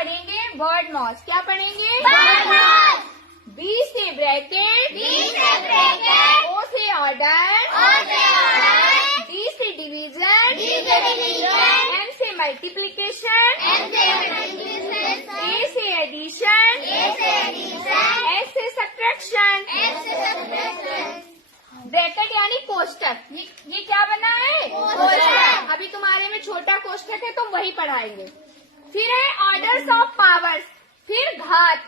पढ़ेंगे word notch. क्या पढ़ेंगे? बी से ब्रैकेट, ओ से ऑर्डर, डी से डिवीजन, एम से मल्टीप्लीकेशन, ए से एडिशन, एस से सब्ट्रैक्शन। ब्रैकेट यानी कोष्टक। ये क्या बना है? कोष्टक। अभी तुम्हारे में छोटा कोष्टक है, तुम वही पढ़ाएंगे। फिर है ऑर्डर्स ऑफ पावर्स, फिर घात,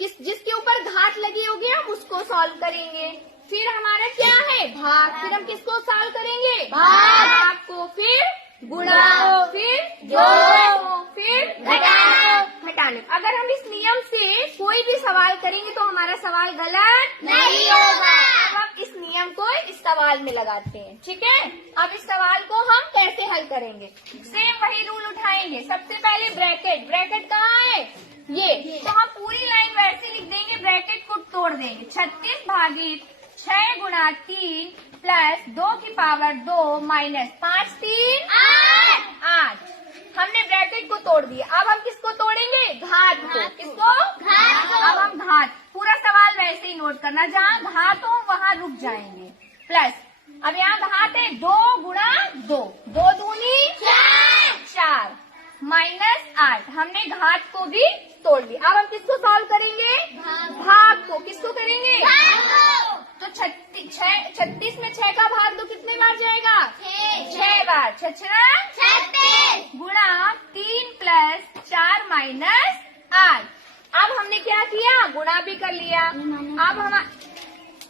जिसके ऊपर घात लगी होगी हम उसको सॉल्व करेंगे। फिर हमारा क्या है? भाग। फिर हम किसको सॉल्व करेंगे? भाग को। फिर गुणा, फिर जोड़, फिर घटाने। अगर हम इस नियम से कोई भी सवाल करेंगे तो हमारा सवाल गलत नहीं होगा। अब हम इस नियम को इस सवाल में लगाते हैं, ठीक है? अब इस सवाल को हम कैसे हल करेंगे? सेम वही रूल उठाएंगे। सबसे पहले ब्रैकेट। ब्रैकेट कहाँ है? ये। तो हम पूरी लाइन वैसे लिख देंगे, ब्रैकेट को तोड़ देंगे। 36 भागित 6 गुणा 3 प्लस 2 की पावर 2 माइनस 5 3 8। हमने ब्रैकेट को तोड़ दिया। अब हम किसको तोड़ेंगे? घात को। किसको? घात को। अब हम घात, पूरा सवाल वैसे ही नोट करना, जहाँ घात हो वहाँ रुक जाएंगे। प्लस अब यहाँ घात है 2 गुणा 2, 2 दूनी 4 माइनस 8। हमने घात को भी तोड़ लिया। अब हम किसको सॉल्व करेंगे? भाग को। किसको करेंगे? तो 36 में 6 का भाग दो, कितने बार जाएगा? 6 बार। 36 गुणा 3 प्लस 4 माइनस 8। अब हमने क्या किया? गुणा भी कर लिया।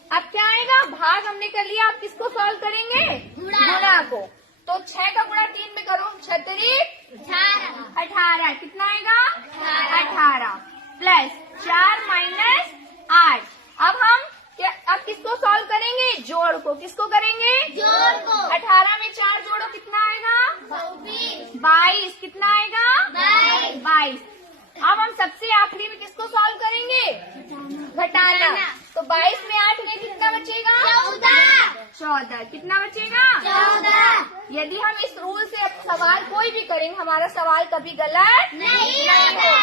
अब क्या आएगा? भाग हमने कर लिया। अब किसको सॉल्व करेंगे? गुणा को। तो 6 का गुणा 3 में करो, 36 18। कितना आएगा? 18 प्लस 4 माइनस 8। अब किसको सॉल्व करेंगे? जोड़ को। किसको करेंगे? जोड़ को। 18 में 4 जोड़ो, कितना आएगा? 22। कितना आएगा? 22। अब हम सबसे आखिरी में किसको सॉल्व करेंगे? घटाना। तो 22 में 8 में कितना बचेगा? 14। कितना बचेगा? 14। यदि हम इस रूल से अब सवाल कोई भी करेंगे, हमारा सवाल कभी गलत नहीं होगा।